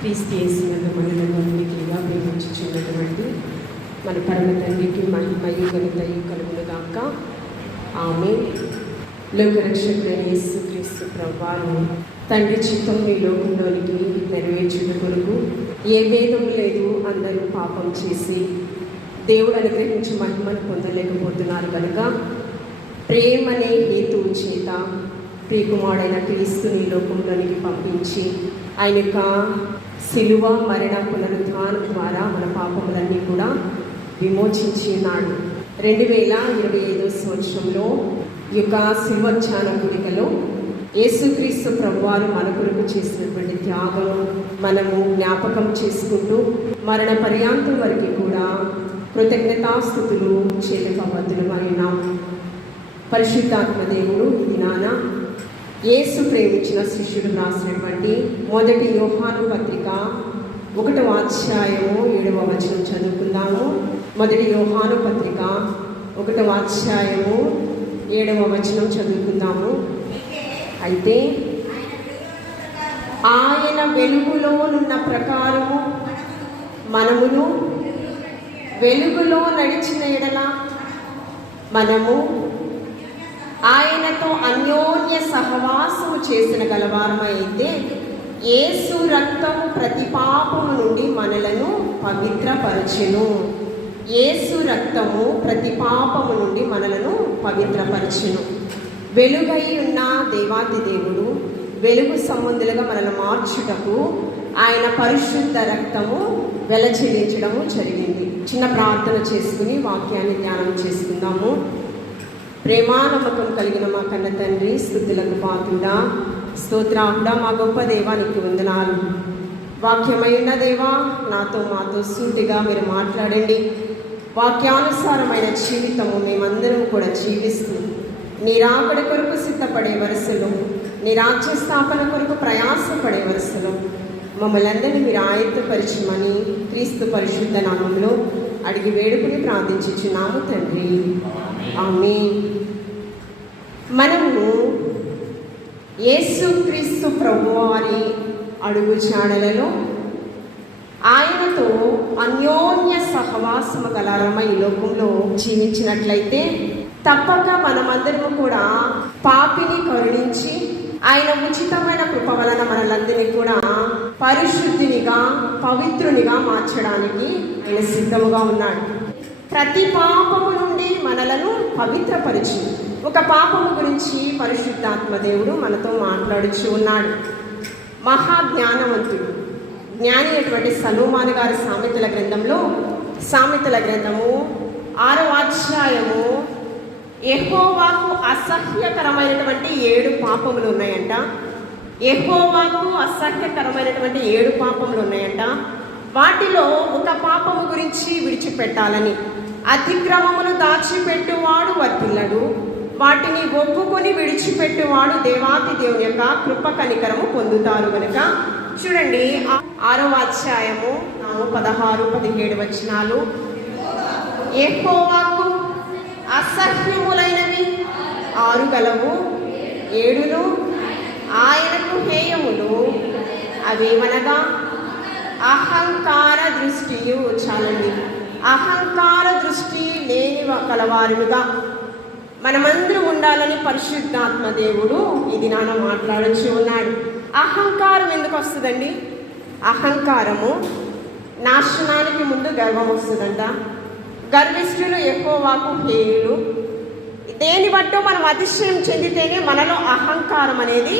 క్రీస్తు యేసునందు మనలను అన్నిటిగా ప్రేమించుచున్నటువంటి మన పరమ తండ్రికి మహిమయు ఘనతయు కలుగునుగాక. ఆమేన్. లోకరక్షకుడైన యేసుక్రీస్తు ప్రభువారు తండ్రి చిత్తం ఈ లోకంలోనికి నెరవేర్చుట కొరకు ఏ భేదం లేదు, అందరూ పాపం చేసి దేవుడు అనుగ్రహించి మహిమను పొందలేకపోతున్నారు కనుక ప్రేమనే హేతువు చేత ప్రియకుమారుడైన క్రీస్తుని లోకంలోనికి పంపించి ఆయన యొక్క శిలువ మరణ పునరుద్ధానం ద్వారా మన పాపములన్నీ కూడా విమోచించి ఉన్నాడు. 2025 సంవత్సరంలో ఈ యొక్క శిల్వధ్యాన కూడికలో యేసుక్రీస్తు ప్రభువారు మన కొరకు చేసినటువంటి త్యాగం మనము జ్ఞాపకం చేసుకుంటూ మరణ పర్యాంతం వరకు కూడా కృతజ్ఞతాస్తుతులు చెల్లింపబద్దులమైనాం. పరిశుద్ధాత్మ దేవుడు ఇది నాన్న యేసు ప్రేమించిన శిష్యుడు రాసినటువంటి 1 యోహాను పత్రిక 1వ అధ్యాయము 7వ వచనం చదువుకుందాము. 1 యోహాను పత్రిక 1వ అధ్యాయము 7వ వచనం చదువుకుందాము. అయితే ఆయన వెలుగులోనున్న ప్రకారము మనమును వెలుగులో నడిచిన ఎడల మనము ఆయనతో అన్యోన్య సహవాసము చేసిన గలవారమైతే యేసు రక్తము ప్రతి పాపము నుండి మనలను పవిత్రపరచెను. యేసు రక్తము ప్రతి పాపము నుండి మనలను పవిత్రపరచెను. వెలుగై ఉన్న దేవాది దేవుడు వెలుగు సంబంధులుగా మనల్ని మార్చుటకు ఆయన పరిశుద్ధ రక్తము వెల చెల్లించడము జరిగింది. చిన్న ప్రార్థన చేసుకుని వాక్యాన్ని ధ్యానం చేసుకుందాము. ప్రేమానమ్మకం కలిగిన మా కన్న తండ్రి, స్తుతులకు పాత్రుడా, స్తోత్రాహుడా, మా గొప్ప దేవానికి వందనాలు. వాక్యమై ఉన్న దేవా, నాతో మాతో సూటిగా మీరు మాట్లాడండి. వాక్యానుసారమైన జీవితము మేమందరం కూడా జీవిస్తూ నీ రాకడ కొరకు సిద్ధపడే వరుసలో, నీ రాజ్య స్థాపన కొరకు ప్రయాసపడే వరుసలో మమ్మల్ని అందరినీ మీరు ఆయత్తపరచమని క్రీస్తు పరిశుద్ధ నామంలో అడిగి వేడుకుని ప్రార్థించుచున్నాము తండ్రి. ఆమేన్. మనము యేసుక్రీస్తు ప్రభువారి అడుగు జాడలలో ఆయనతో అన్యోన్య సహవాసము గలరమ ఈ లోకంలో జీవించినట్లయితే తప్పక మనమందరము కూడా పాపిని కరుణించి ఆయన ఉచితమైన కృప వలన మనలందరినీ కూడా పరిశుద్ధినిగా పవిత్రునిగా మార్చడానికి ఆయన సిద్ధముగా ఉన్నాడు. ప్రతి పాపము నుండి మనలను పవిత్రపరిచి ఒక పాపము గురించి పరిశుద్ధాత్మ దేవుడు మనతో మాట్లాడుచు ఉన్నాడు. మహాజ్ఞానవంతుడు జ్ఞాని అయినటువంటి సలోమాను గారి సామెతల గ్రంథంలో సామెతల గ్రంథము 6వ అధ్యాయము యెహోవాకు అసహ్యకరమైనటువంటి 7 పాపములు ఉన్నాయంట. యెహోవాకు అసహ్యకరమైనటువంటి 7 పాపములు ఉన్నాయంట. వాటిలో ఒక పాపము గురించి విడిచిపెట్టాలని, అతిక్రమమును దాచిపెట్టువాడు వర్తిల్లడు, వాటిని ఒప్పుకొని విడిచిపెట్టువాడు దేవాతి దేవుని యొక్క కృప కనికరము పొందుతారు. కనుక చూడండి 6వ అధ్యాయము 16, 17 వచనాలు. యెహోవాకు అసహ్యములైనవి 6 గలవు, 7 ఆయనకు హేయములు. అవేమనగా అహంకార దృష్టియు, చాలండి, అహంకార దృష్టి లేని కలవారుగా మనమందరం ఉండాలని పరిశుద్ధాత్మ దేవుడు ఇది నాన్న మాట్లాడుచు ఉన్నాడు. అహంకారం ఎందుకు వస్తుందండి? అహంకారము నాశనానికి ముందు గర్వం వస్తుందంట. గర్విష్ఠులు యెహోవాకు హేయులు. దేని బట్టో మనం అతిశయం చెందితేనే మనలో అహంకారం అనేది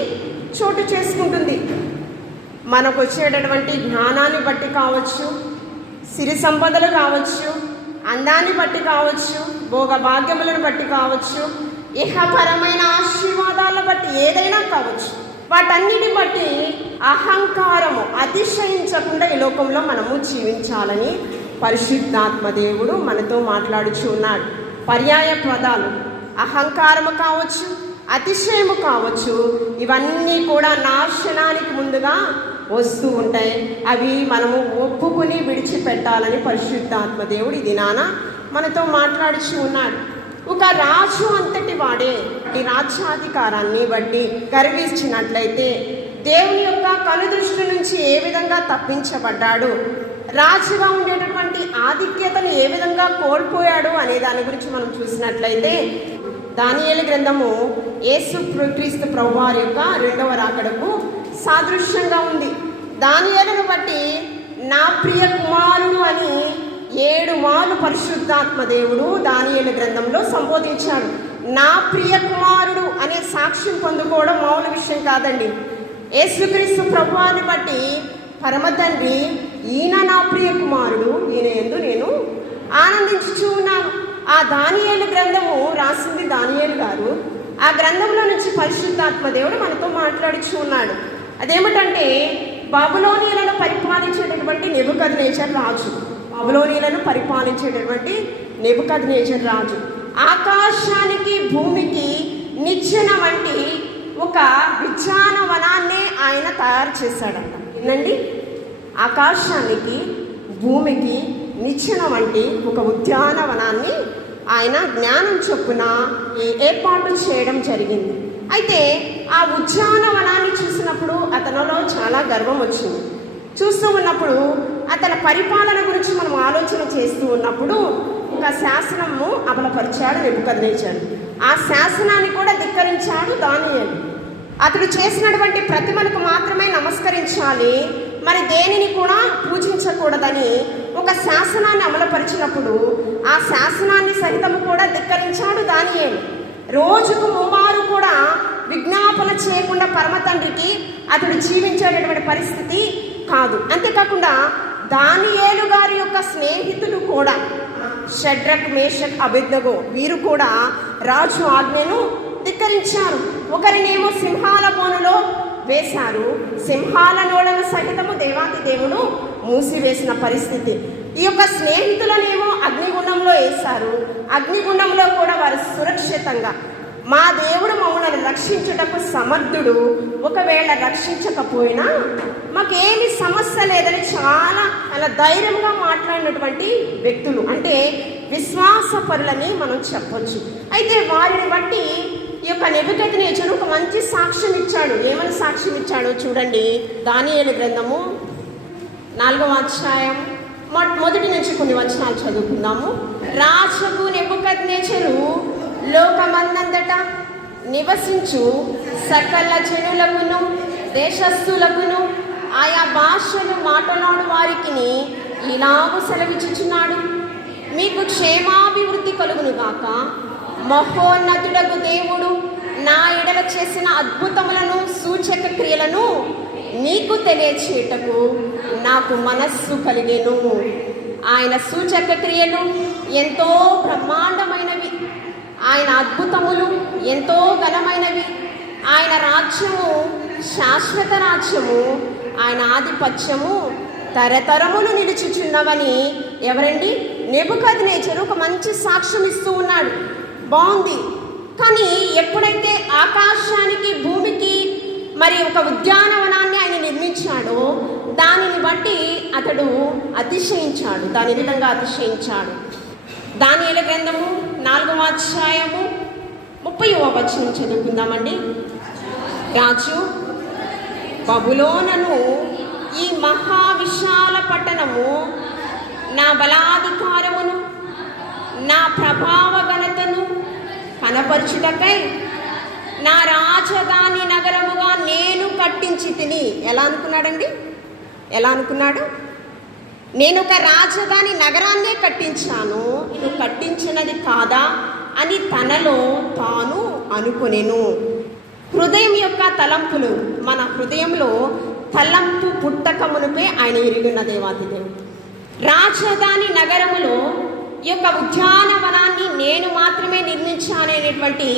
చోటు చేసుకుంటుంది. మనకు వచ్చేటటువంటి జ్ఞానాన్ని బట్టి కావచ్చు, సిరి సంపదలు కావచ్చు, అందాన్ని బట్టి కావచ్చు, భోగ భాగ్యములను బట్టి కావచ్చు, ఇహపరమైన ఆశీర్వాదాలను బట్టి ఏదైనా కావచ్చు, వాటన్నిటి బట్టి అహంకారము అతిశయించకుండా ఈ లోకంలో మనము జీవించాలని పరిశుద్ధాత్మ దేవుడు మనతో మాట్లాడుచు ఉన్నాడు. పర్యాయ పదాలు అహంకారము కావచ్చు, అతిశయము కావచ్చు, ఇవన్నీ కూడా నాశనానికి ముందుగా వస్తూ ఉంటాయి. అవి మనము ఒప్పుకుని విడిచిపెట్టాలని పరిశుద్ధాత్మ దేవుడు ఇది నాన్న మనతో మాట్లాడుచు ఉన్నాడు. ఒక రాజు అంతటి వాడే ఈ రాజ్యాధికారాన్ని బట్టి గర్వించినట్లయితే దేవుని యొక్క కనుదృష్టి నుంచి ఏ విధంగా తప్పించబడ్డాడు, రాజుగా ఉండేటటువంటి ఆధిక్యతను ఏ విధంగా కోల్పోయాడు అనే దాని గురించి మనం చూసినట్లయితే, దానియేలు గ్రంథము యేసు క్రీస్తు ప్రభువారి యొక్క రెండవ రాకడకు సాదృశ్యంగా ఉంది. దానియేలును బట్టి నా ప్రియ కుమారుడు అని 7 మార్లు పరిశుద్ధాత్మ దేవుడు దానియేలు గ్రంథంలో సంబోధించాడు. నా ప్రియ కుమారుడు అనే సాక్ష్యం పొందుకోవడం మామూలు విషయం కాదండి. యేసుక్రీస్తు ప్రభువాన్ని బట్టి పరమ తండ్రి, ఈయన నా ప్రియ కుమారుడు, ఈయన యందు నేను ఆనందించుచూ ఉన్నాను. ఆ దానియేలు గ్రంథము రాసింది దానియేలు గారు. ఆ గ్రంథంలో నుంచి పరిశుద్ధాత్మ దేవుడు మనతో మాట్లాడుచూ ఉన్నాడు. అదేమిటంటే, బబులోనీయులను పరిపాలించేటటువంటి నెబుకద్నెజర్ రాజు, బబులోనీయులను పరిపాలించేటటువంటి నెబుకద్నెజర్ రాజు ఆకాశానికి భూమికి నిచ్చెన వంటి ఒక ఉద్యానవనాన్నే ఆయన తయారు చేశాడంట. ఏంటండి? ఆకాశానికి భూమికి నిచ్చెన వంటి ఒక ఉద్యానవనాన్ని ఆయన జ్ఞానం చొప్పున ఏర్పాటు చేయడం జరిగింది. అయితే ఆ ఉద్యానవనాన్ని చూసినప్పుడు అతనిలో చాలా గర్వం వచ్చింది. చూస్తూ ఉన్నప్పుడు అతని పరిపాలన గురించి మనం ఆలోచన చేస్తూ ఉన్నప్పుడు ఒక శాసనము అమలుపరిచాడు నెబుకద్నెజరు. ఆ శాసనాన్ని కూడా ధిక్కరించాడు దానియేలు. అతడు చేసినటువంటి ప్రతిమలకు మాత్రమే నమస్కరించాలి, మరి దేనిని కూడా పూజించకూడదని ఒక శాసనాన్ని అమలుపరిచినప్పుడు ఆ శాసనాన్ని సహితము కూడా ధిక్కరించాడు దానియేలు. రోజుకు 3 కూడా విజ్ఞాపన చేయకుండా పరమ తండ్రికి అతడు జీవించేటటువంటి పరిస్థితి కాదు. అంతేకాకుండా దానియేలు గారి యొక్క స్నేహితులు కూడా షడ్రక్, మేషక్, అబేద్నెగో వీరు కూడా రాజు ఆజ్ఞను ధిక్కరించారు. ఒకరినేమో సింహాల బోనులో వేశారు, సింహాల నోడను సహితము దేవాతి దేవుడు మూసివేసిన పరిస్థితి. ఈ యొక్క స్నేహితులనేమో అగ్నిగుండంలో వేశారు, అగ్నిగుండంలో కూడా వారు సురక్షితంగా, మా దేవుడు మమ్మల్ని రక్షించుటకు సమర్థుడు, ఒకవేళ రక్షించకపోయినా మాకేమి సమస్య లేదని చాలా అలా ధైర్యంగా మాట్లాడినటువంటి వ్యక్తులు, అంటే విశ్వాసపరులని మనం చెప్పొచ్చు. అయితే వారిని బట్టి ఈ యొక్క నెబుకద్నెజరు ఒక మంచి సాక్ష్యం ఇచ్చాడు. ఏమని సాక్ష్యం ఇచ్చాడో చూడండి. దానియేలు గ్రంథము 4వ అధ్యాయం మొదటి నుంచి కొన్ని వచనాలు చదువుకుందాము. రాజు నెబుకద్నెజరు లోకమందంతట నివసించు సకల జనులకును దేశస్థులకును ఆయా భాషలు మాట్లాడు వారికి ఇలాగు సెలవిచ్చుచున్నాడు, మీకు క్షేమాభివృద్ధి కలుగును గాక. మహోన్నతుడగు దేవుడు నా ఎడల చేసిన అద్భుతములను సూచక క్రియలను నీకు తెలియచేయటకు నాకు మనస్సు కలిగెను. ఆయన సూచక క్రియలు ఎంతో బ్రహ్మాండమైనవి, ఆయన అద్భుతములు ఎంతో ఘనమైనవి. ఆయన రాజ్యము శాశ్వత రాజ్యము, ఆయన ఆధిపత్యము తరతరములు నిలుచుచున్నవని ఎవరండి? నెబుకద్నెజరు ఒక మంచి సాక్ష్యం ఇస్తూ ఉన్నాడు. బాగుంది. కానీ ఎప్పుడైతే ఆకాశానికి భూమికి మరి ఒక ఉద్యానవనాన్ని ఆయన నిర్మించాడో దానిని బట్టి అతడు అతిశయించాడు, దాని విధంగా అతిశయించాడు. దానియేలు గ్రంథము 4వ అధ్యాయము 30వ వచనం చదువుకుందామండి. రాజు, బబులోనును ఈ మహావిశాల పట్టణము నా బలాధికారమును నా ప్రభావ ఘనతను కనపరచుటకై నా రాజధాని నగరముగా నేను కట్టించి తిని. ఎలా అనుకున్నాడండి? ఎలా అనుకున్నాడు? నేను ఒక రాజధాని నగరాన్నే కట్టించాను, నేను కట్టించినది కాదా అని తనలో తాను అనుకొనెను. హృదయం యొక్క తలంపులు, మన హృదయంలో తలంపు పుట్టక మునుపే ఆయన ఎరిగిన దేవాతి దేవుడు. రాజధాని నగరములో ఈ యొక్క ఉద్యానవనాన్ని నేను మాత్రమే నిర్మించాననేటువంటి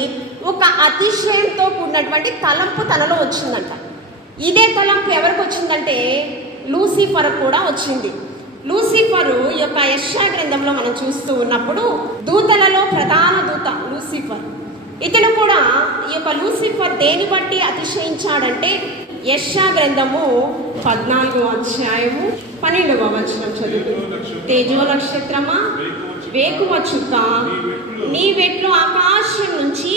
ఒక అతిశయంతో కూడినటువంటి తలంపు తనలో వచ్చిందంట. ఇదే తలంపు ఎవరికి వచ్చిందంటే లూసిఫర్ కూడా వచ్చింది. లూసిఫరు ఈ యొక్క యెషయా గ్రంథంలో మనం చూస్తూ ఉన్నప్పుడు దూతలలో ప్రధాన దూత లూసిఫర్. ఇతను కూడా ఈ యొక్క లూసిఫర్ దేని బట్టి అతిశయించాడంటే యెషయా గ్రంథము 14వ అధ్యాయము 12వ వచనం చదువు. తేజో నక్షత్రమా, వేకువ చుక్క, నీ వెట్లు ఆకాశం నుంచి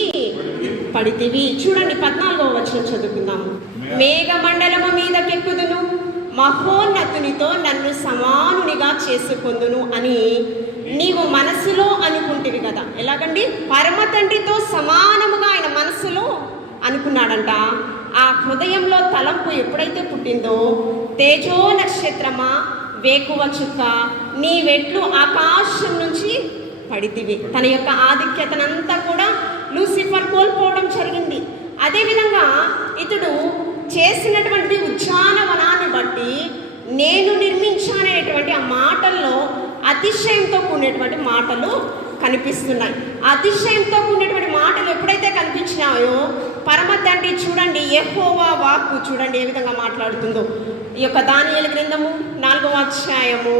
పడితివి. చూడండి 14వ వచనం చదువుకుందాము. మేఘమండలము మీదకెక్కుదును, మహోన్నతునితో నన్ను సమానునిగా చేసుకొందును అని నీవు మనసులో అనుకుంటివి కదా. ఎలాగండి? పరమ తండ్రితో సమానముగా ఆయన మనసులో అనుకున్నాడంట. ఆ హృదయంలో తలంపు ఎప్పుడైతే పుట్టిందో, తేజో నక్షత్రమా, వేకువ చుక్క, నీ వెట్లు ఆకాశం నుంచి పడితివి. తన యొక్క ఆధిక్యతనంతా కూడా లూసిఫర్ కోల్పోవడం జరిగింది. అదేవిధంగా ఇతడు చేసినటువంటి ఉద్యానవనాన్ని బట్టి నేను నిర్మించాననేటువంటి ఆ మాటల్లో అతిశయంతో కూడినటువంటి మాటలు కనిపిస్తున్నాయి. అతిశయంతో కూడినటువంటి మాటలు ఎప్పుడైతే కనిపించినాయో, పరమ తండ్రి చూడండి యెహోవా వాక్కు చూడండి ఏ విధంగా మాట్లాడుతుందో. ఈ యొక్క దానియేలు గ్రంథము 4వ అధ్యాయము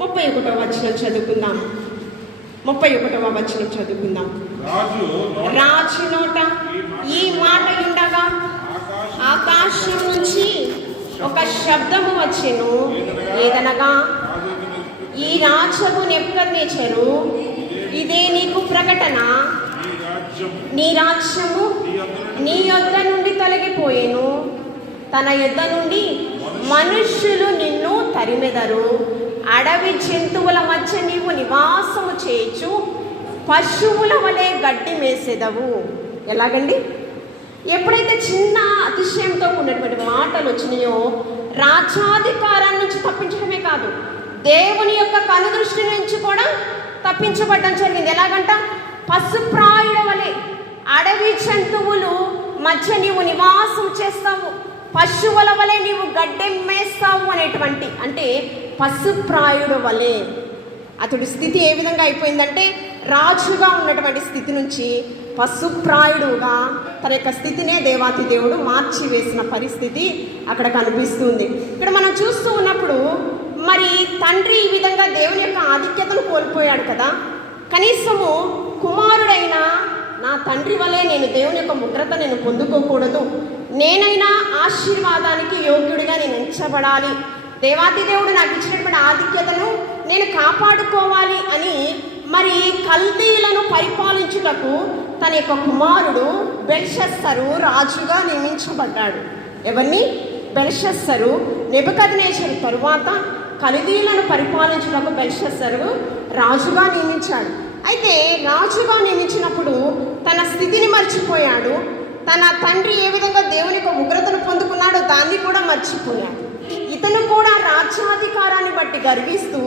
31వ వచనం చదువుకుందాం. 31వ వచనం చదువుకుందాం. రాజు నోట ఈ మాట ఉండగా ఆకాశం నుంచి ఒక శబ్దము వచ్చెను. ఏదనగా, ఈ రాజు నెబుకద్నెజరు, ఇదే నీకు ప్రకటన, నీ రాజ్యము నీ యొద్ద నుండి తొలగిపోయేను, తన యొద్ద నుండి మనుష్యులు నిన్ను తరిమెదరు, అడవి జంతువుల మధ్య నీవు నివాసము చేయొచ్చు, పశువుల వలె గడ్డి మేసెదవు. ఎలాగండి? ఎప్పుడైతే చిన్న అతిశయంతో ఉన్నటువంటి మాటలు వచ్చినాయో, రాజ్యాధికారాన్ని నుంచి తప్పించడమే కాదు, దేవుని యొక్క కనుదృష్టి నుంచి కూడా తప్పించబడ్డం జరిగింది. ఎలాగంట? పశుప్రాయుల వలె అడవి జంతువులు మధ్య నీవు నివాసం చేస్తావు, పశువుల వలె నీవు గడ్డెమ్మేస్తావు అనేటువంటి, అంటే పశుప్రాయుడు వలె అతడి స్థితి ఏ విధంగా అయిపోయిందంటే, రాజుగా ఉన్నటువంటి స్థితి నుంచి పశుప్రాయుడుగా తన యొక్క స్థితినే దేవాతి దేవుడు మార్చివేసిన పరిస్థితి అక్కడ కనిపిస్తుంది. ఇక్కడ మనం చూస్తూ ఉన్నప్పుడు మరి తండ్రి ఈ విధంగా దేవుని యొక్క ఆధిక్యతను కోల్పోయాడు కదా. కనీసము కుమారుడైనా నా తండ్రి వలె నేను దేవుని యొక్క ముద్రత నేను పొందుకోకూడదు, నేనైనా ఆశీర్వాదానికి యోగ్యుడిగా నేను ఎంచబడాలి, దేవాతి దేవుడు నాకు ఇచ్చినటువంటి ఆధిక్యతను నేను కాపాడుకోవాలి అని మరి కల్దీలను పరిపాలించుటకు తన యొక్క కుమారుడు బెల్షస్సరు రాజుగా నియమించబడ్డాడు. ఎవరిని? బెల్షస్సరు నెబుకద్నెజరు తరువాత కల్దీలను పరిపాలించుటకు బెల్షస్సరు రాజుగా నియమించాడు. అయితే రాజుగా నియమించినప్పుడు తన స్థితిని మర్చిపోయాడు. తన తండ్రి ఏ విధంగా దేవుని యొక్క ఉగ్రతను పొందుకున్నాడో దాన్ని కూడా మర్చిపోయాడు. ఇతను కూడా రాజ్యాధికారాన్ని బట్టి గర్విస్తూ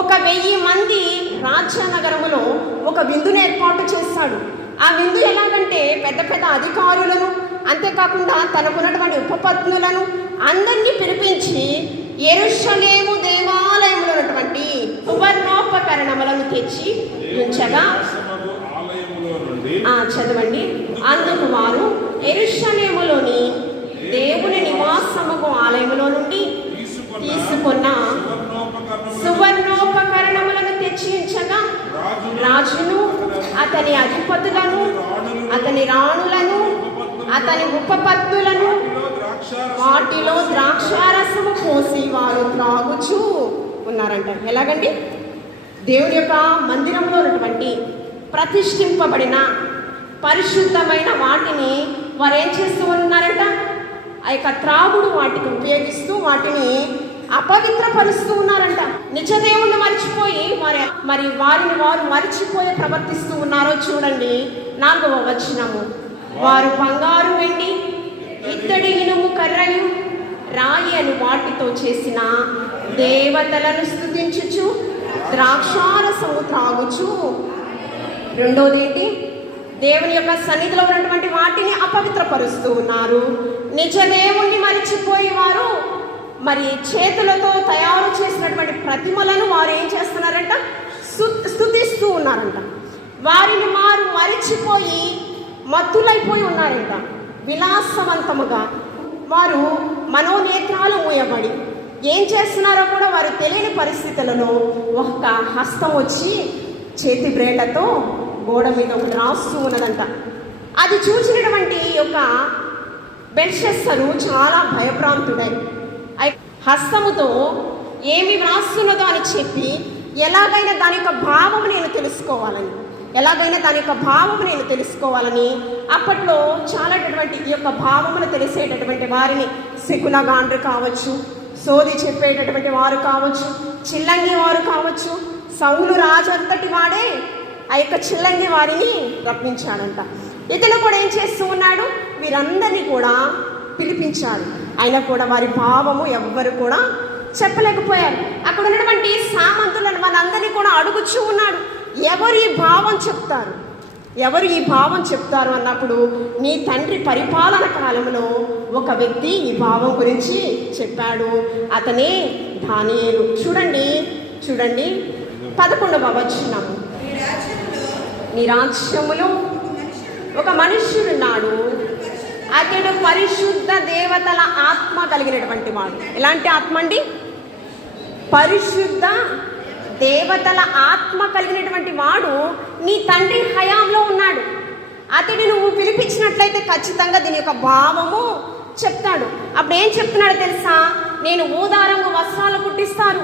1000 మంది రాజ్యనగరములో ఒక విందును ఏర్పాటు చేస్తాడు. ఆ విందు ఎలాగంటే పెద్ద పెద్ద అధికారులను, అంతేకాకుండా తనకున్నటువంటి ఉపపత్నులను అందరినీ పిలిపించి యెరూషలేము దేవాలయంలో ఉన్నటువంటి సువర్ణోపకరణములను తెచ్చి ఉంచగా, చదవండి. అందుకు వారు యెరూషలేములోని దేవుని నివాసముకు ఆలయములో నుండి తీసుకున్న సువర్ణోపకరణములను తెచ్చి ఉంచగా, రాజును, అతని అధిపతులను, అతని రాణులను, అతని ఉపపత్నులను వాటిలో ద్రాక్షారసము పోసి వారు త్రాగుచూ ఉన్నారంట. ఎలాగండి? దేవుని యొక్క మందిరంలో ఉన్నటువంటి ప్రతిష్ఠింపబడిన పరిశుద్ధమైన వాటిని వారు ఏం చేస్తూ ఉన్నారంట? ఆ యొక్క త్రాగుడు వాటికి ఉపయోగిస్తూ వాటిని అపవిత్రపరుస్తూ ఉన్నారంట. నిజదేవుణ్ణి మర్చిపోయి వారిని వారు మర్చిపోయి ప్రవర్తిస్తూ ఉన్నారో చూడండి. 4వ వచనము. వారు బంగారు, వెండి, ఇత్తడి, ఇనుము, కర్రలు, రాయి అని వాటితో చేసిన దేవతలను స్తుతించుచు ద్రాక్షారసము త్రాగుచు. రెండోది ఏంటి? దేవుని యొక్క సన్నిధిలో ఉన్నటువంటి వాటిని అపవిత్రపరుస్తూ ఉన్నారు. నిజ దేవుణ్ణి మరిచిపోయి వారు మరి చేతులతో తయారు చేసినటువంటి ప్రతిమలను వారు ఏం చేస్తున్నారంట? స్తుతిస్తూ ఉన్నారంట. వారిని వారు మరిచిపోయి మత్తులైపోయి ఉన్నారంట. విలాసవంతముగా వారు మనోనేత్రాలు మూయబడి ఏం చేస్తున్నారో కూడా వారు తెలియని పరిస్థితులలో ఒక హస్తం వచ్చి చేతి బ్రేళ్లతో గోడ మీద ఒకటి రాస్తూ ఉన్నదంట. అది చూసినటువంటి యొక్క బెల్షస్సరు చాలా భయభ్రాంతుడై హస్తముతో ఏమి వ్రాస్తున్నదో అని చెప్పి ఎలాగైనా దాని యొక్క భావము నేను తెలుసుకోవాలని ఎలాగైనా దాని యొక్క భావము నేను తెలుసుకోవాలని అప్పట్లో చాలాటువంటి ఈ యొక్క భావమును తెలిసేటటువంటి వారిని శకునగాండ్రు కావచ్చు, సోది చెప్పేటటువంటి వారు కావచ్చు, చిల్లంగి వారు కావచ్చు. సౌలు రాజు అంతటి వాడే ఆ యొక్క చిల్లంగి వారిని రప్పించాడంట. ఇతను కూడా ఏం చేస్తూ ఉన్నాడు, వీరందరినీ కూడా పిలిపించాడు. అయినా కూడా వారి భావము ఎవ్వరు కూడా చెప్పలేకపోయారు. అక్కడ ఉన్నటువంటి సామంతులను మనందరినీ కూడా అడుగుచూ ఉన్నాడు, ఎవరు ఈ భావం చెప్తారు, ఎవరు ఈ భావం చెప్తారు అన్నప్పుడు నీ తండ్రి పరిపాలన కాలంలో ఒక వ్యక్తి ఈ భావం గురించి చెప్పాడు, అతనే దానియేలు. చూడండి 11వ వచనము, నీ రాజ్యములో ఒక మనుష్యుడున్నాడు, అతడు పరిశుద్ధ దేవతల ఆత్మ కలిగినటువంటి వాడు. ఎలాంటి ఆత్మ అండి? పరిశుద్ధ దేవతల ఆత్మ కలిగినటువంటి వాడు నీ తండ్రి హయాంలో ఉన్నాడు. అతడు నువ్వు పిలిపించినట్లయితే ఖచ్చితంగా దీని యొక్క భావము చెప్తాడు. అప్పుడు ఏం చెప్తున్నాడు తెలుసా, నేను ఊదారంగు వస్త్రాలు కుట్టిస్తాను,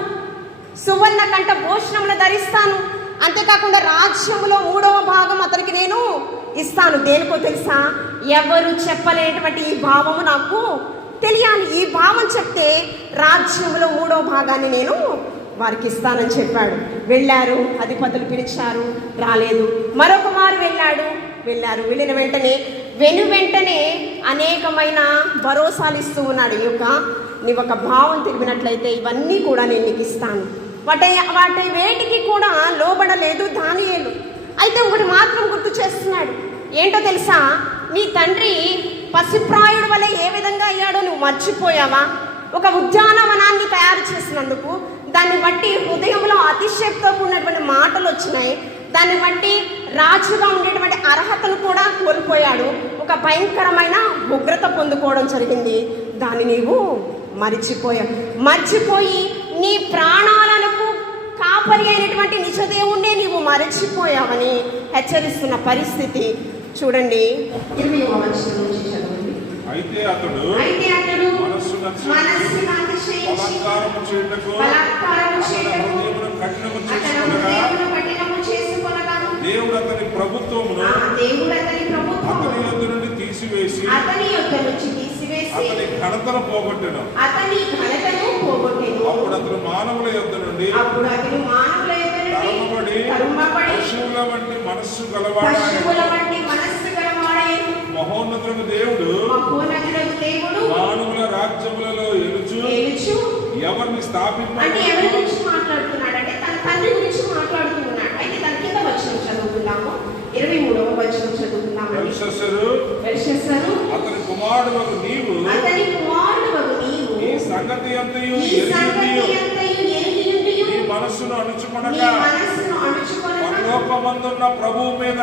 సువర్ణ కంఠ భూషణములు ధరిస్తాను, అంతేకాకుండా రాజ్యములో 3వ భాగం అతనికి నేను ఇస్తాను. దేనికో తెలుసా, ఎవరు చెప్పలేనటువంటి ఈ భావము నాకు తెలియాలి. ఈ భావం చెప్తే రాజ్యములో 3వ భాగాన్ని నేను వారికి ఇస్తానని చెప్పాడు. వెళ్ళారు, అధిపతులు పిలిచారు, రాలేదు. మరొక మారు వెళ్ళిన వెంటనే అనేకమైన భరోసాలు ఇస్తూ ఉన్నాడు. ఈ యొక్క నీవు ఒక భావం తెలిపినట్లయితే ఇవన్నీ కూడా నేను నీకు ఇస్తాను. వాటి వేటికి కూడా లోబడలేదు దానియేలు. అయితే ఒకటి మాత్రం గుర్తు చేస్తున్నాడు, ఏంటో తెలుసా, నీ తండ్రి పసిప్రాయుడు వల్ల ఏ విధంగా అయ్యాడో నువ్వు మర్చిపోయావా? ఒక ఉద్యానవనాన్ని తయారు చేసినందుకు దాన్ని బట్టి హృదయంలో అతిశక్తితో కూడినటువంటి మాటలు వచ్చినాయి. దాన్ని బట్టి రాజుగా ఉండేటువంటి అర్హతను కూడా కోల్పోయాడు. ఒక భయంకరమైన ఉగ్రత పొందుకోవడం జరిగింది. దాన్ని నీవు మర్చిపోయి నీ ప్రాణాలకు కాపరి అయినటువంటి నిజదేవుణ్ణే నీవు మరచిపోయావని హెచ్చరిస్తున్న పరిస్థితి. చూడండి 20వ వచనం నుంచి చదవండి. అయితే అతడు మనస్సును దేవుడు అతని ప్రభుత్వమును అతని యొద్ద నుండి తీసివేసి అతని ఘనతను పోగొట్టెను. అప్పుడు అతను మానవుల యొద్ద నుండి తరమబడి పశువుల వంటి మనస్సు గలవాడాయెను. మహోన్నతుడు దేవుడు మానవుల రాజ్యములలో ఎలుచు ఎవరిని స్థాపించాడు. మాట్లాడుతున్నాడంటే తన తండ్రి గురించి మాట్లాడుతున్నాడు. అయితే తన కింద వచ్చిన చదువుతున్నాము, 23వ వచనం చదువుతున్నాము. బెల్షస్సరు అతని కుమారుడు నీవు ఈ సంగతి అంతయు నీ మనస్సును అణుచుకొనగా పరలోకమందున్న ప్రభువు మీద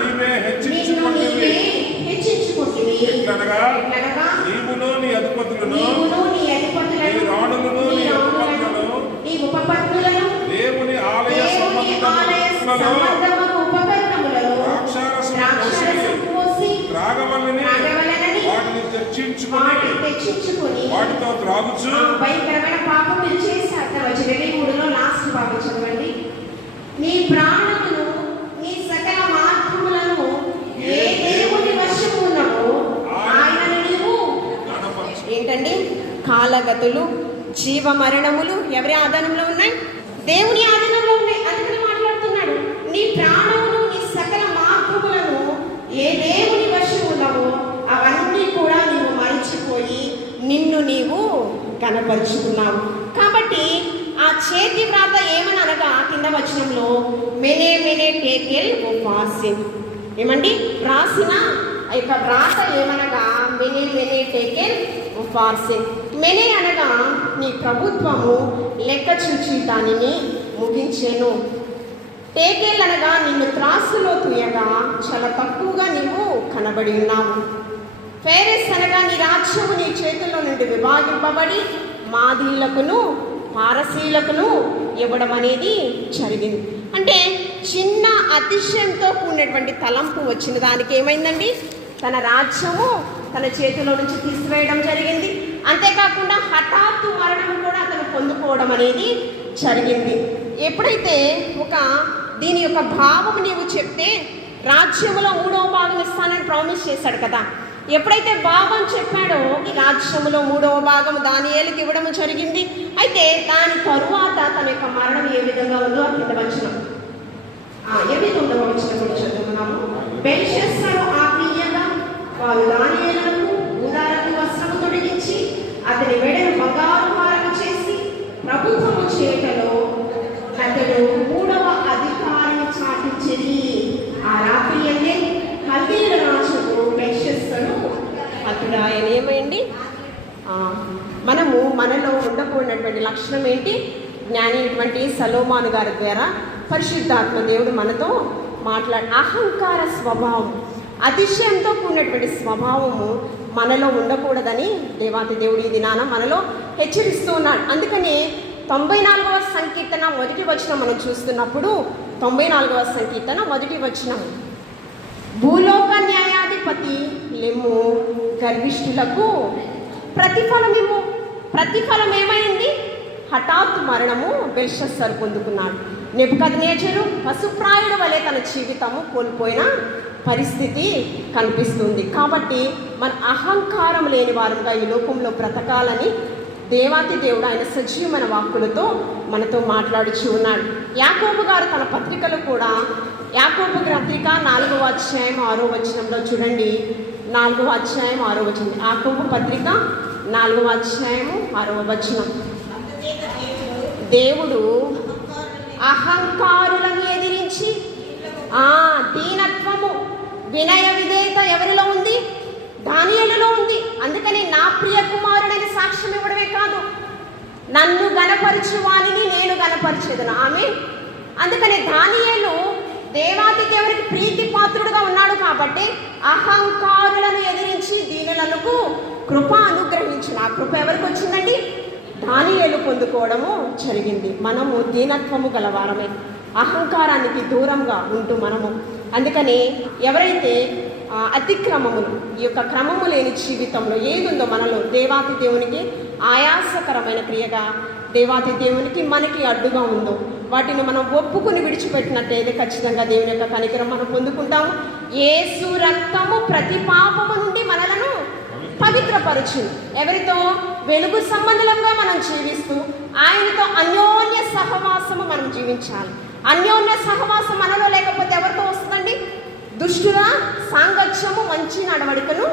నీవే హెచ్చించుకొంటివి. ఎట్లనగా నీవును నీ అధిపతులను నీ రాణులను నీ ఉపపత్నులను దేవుని ఆలయ సంబంధములలో ద్రాక్షారసము పోసి త్రాగవలెనని వాటిని తెచ్చించుకొని వాటితో త్రాగుచు భయంకరమైన పాపం మీరు చేశారు. 23లో లాస్ట్ భాగం చదవండి. నీ ప్రాణమును నీ సకల మార్గములను ఏ దేవుని వశము ఉన్నవో ఆయనను నీవు ఏంటండి, కాలగతులు జీవ మరణములు ఎవరి ఆధీనంలో ఉన్నాయి? దేవుని ఆధీనంలో ఉన్నాయి. అందుకని మాట్లాడుతున్నాడు, నీ ప్రాణమును నీ సకల మార్గములను ఏ దేవుని వశము ఉన్నవో అవన్నీ కూడా నీవు మరిచిపోయి నిన్ను నీవు కనపరుచుకున్నావు. కాబట్టి ఆ చేతి వ్రాత ఏమని అనగా కింద వచనంలో మెనే టేకెల్ ఉపాసిన్ ఏమండి రాసిన ఆ యొక్క వ్రాత ఏమనగా మెనే టేకెల్ ఉపాసిన్. మెనే అనగా నీ ప్రభుత్వము లెక్క చూచి దానిని ముగించెను. టేకెల్ అనగా నిన్ను త్రాసులో తుయ్యగా చాలా తక్కువగా నీవు కనబడి ఉన్నావు. ఫేరెస్ అనగా నీ రాజ్యము నీ చేతుల్లో నుండి విభాగింపబడి మాదీలకును పారసీలకును ఇవ్వడం అనేది జరిగింది. అంటే చిన్న అతిశయంతో కూడినటువంటి తలంపు వచ్చిన దానికి ఏమైందండి, తన రాజ్యము తన చేతిలో నుంచి తీసివేయడం జరిగింది. అంతేకాకుండా హఠాత్తు మరణం కూడా అతను పొందుకోవడం అనేది జరిగింది. ఎప్పుడైతే ఒక దీని యొక్క భావం నీవు చెప్తే రాజ్యములో 3వ భాగం ఇస్తానని ప్రామిస్ చేశాడు కదా. ఎప్పుడైతే భావం చెప్పాడో ఈ రాజ్యములో 3వ భాగం దానియేలుకి ఇవ్వడం జరిగింది. అయితే దాని తరువాత తన యొక్క మరణం ఏ విధంగా ఉందో కింద వచనం 8వ వచనం కూడా చదువుకున్నాము. బెల్షస్సరు ఆత్మీయంగా వారు దానియేలుకు ఉదారపు వస్త్రము తొడిగించి అతని మెడను బంగారు హారము చేసి ప్రభుత్వము చేటలో అతడు 3వ అధికారిని చాటించింది. ఆ రాత్రి కల్దీయుల రాజుకు బెల్షస్సరు అతడు ఆయన ఏమైంది. మనలో ఉండకూడనటువంటి లక్షణం ఏంటి? జ్ఞాని అయినటువంటి సలోమాను గారి ద్వారా పరిశుద్ధాత్మ దేవుడు మనతో అహంకార స్వభావం, అతిశయంతో కూడినటువంటి స్వభావము మనలో ఉండకూడదని దేవాతి దేవుడు ఈ దినాన మనలో హెచ్చరిస్తూ ఉన్నాడు. అందుకని 94వ సంకీర్తన 1వ వచనం మనం చూస్తున్నప్పుడు 94వ సంకీర్తన 1వ వచనం, భూలోక న్యాయాధిపతి లెమ్ము, గర్విష్ఠులకు ప్రతిఫలమిమ్ము. ప్రతిఫలం ఏమైంది? హఠాత్ మరణము బెల్షస్సరు పొందుకున్నాడు. నెబుకద్నెజరు పశుప్రాయుడు వలె తన జీవితము కోల్పోయిన పరిస్థితి కనిపిస్తుంది. కాబట్టి మన అహంకారం లేని వారుగా ఈ లోకంలో బ్రతకాలని దేవాతి దేవుడు ఆయన సజీవమైన వాక్కులతో మనతో మాట్లాడుచూ ఉన్నాడు. యాకోబు గారు తన పత్రికలు కూడా యాకోబు పత్రిక 4వ అధ్యాయం 6వ వచనంలో చూడండి. 4వ అధ్యాయం 6వ వచనం, యాకోబు పత్రిక 4వ అధ్యాయం 6వ వచనం, దేవుడు అహంకారులను ఎదిరించి దీనత్వము వినయ విధేయత ఎవరిలో ఉంది? దానియేలులో ఉంది. అందుకని నా ప్రియ కుమారుడని సాక్ష్యం ఇవ్వడమే కాదు, నన్ను గణపరచు వానిని నేను గణపరిచేదను. అందుకని దానియేలు దేవాతి దేవునికి ప్రీతి పాత్రుడుగా ఉన్నాడు కాబట్టి అహంకారులను ఎదిరించి దీనులకు కృప అనుగ్రహించిన. ఆ కృప ఎవరికి వచ్చిందండి? దానియేలు పొందుకోవడము జరిగింది. మనము దీనత్వము గలవారమే, అహంకారానికి దూరంగా ఉంటూ మనము. అందుకని ఎవరైతే అతిక్రమములు, ఈ యొక్క క్రమము లేని జీవితంలో ఏదుందో మనలో దేవాతి దేవునికి ఆయాసకరమైన క్రియగా, దేవాతి దేవునికి మనకి అడ్డుగా ఉందో వాటిని మనం ఒప్పుకుని విడిచిపెట్టినట్టయితే ఖచ్చితంగా దేవుని యొక్క కనికరం మనం పొందుకుంటాము. యేసు రక్తము ప్రతి పాపము నుండి మనలను పవిత్రపరచును. ఎవరితో? వెలుగు సంబంధంగా మనం జీవిస్తూ ఆయనతో అన్యోన్య సహవాసము మనం జీవించాలి. అన్యోన్య సహవాసం మనలో లేకపోతే ఎవరితో వస్తుందండి? దుష్టుల సాంగత్యము మంచి నడవడికను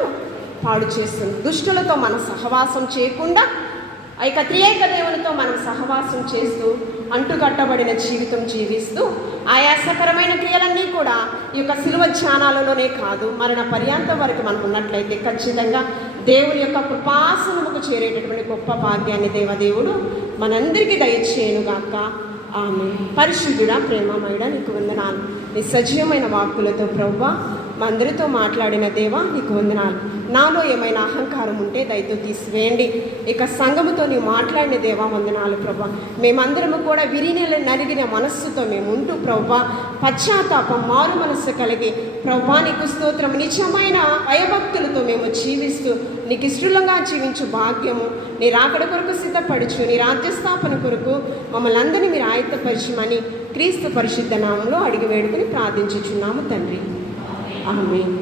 పాడు చేస్తుంది. దుష్టులతో మనం సహవాసం చేయకుండా ఆ యొక్క త్రియేక దేవునితో మనం సహవాసం చేస్తూ అంటుకట్టబడిన జీవితం జీవిస్తూ ఆయాసకరమైన క్రియలన్నీ కూడా ఈ యొక్క శిలువ ధ్యానాలలోనే కాదు, మరణ పర్యాంతం వరకు మనం ఉన్నట్లయితే ఖచ్చితంగా దేవుని యొక్క కృపాసనముకు చేరేటటువంటి గొప్ప భాగ్యాన్ని దేవదేవుడు మనందరికీ దయచేయనుగాక. ఆమె. పరిశుద్ధుడా, ప్రేమమయుడా, నీకు వందనాలు. నీ సజీవమైన వాక్కులతో ప్రభువా మా అందరితో మాట్లాడిన దేవా నీకు వందనాలు. నాలో ఏమైనా అహంకారం ఉంటే దయతో తీసివేయండి. ఇక సంఘముతో నీవు మాట్లాడిన దేవా వందనాలు ప్రభువా. మేమందరము కూడా నలిగిన మనస్సుతో మేము ఉంటూ ప్రభువా పశ్చాత్తాపం మారు మనస్సు కలిగి ప్రభువా నీకు స్తోత్రం, నిజమైన భయభక్తులతో మేము జీవిస్తూ నీకు ఇష్టంగా జీవించు భాగ్యము నీ రాకడ కొరకు సిద్ధపడుచు, నీ రాజ్యస్థాపన కొరకు మమ్మల్ని అందరినీ మీరు ఆయత్తపరచమని క్రీస్తు పరిశుద్ధ నామంలో అడిగి వేడుకుని ప్రార్థించుచున్నాము తండ్రి. ఆమేన్.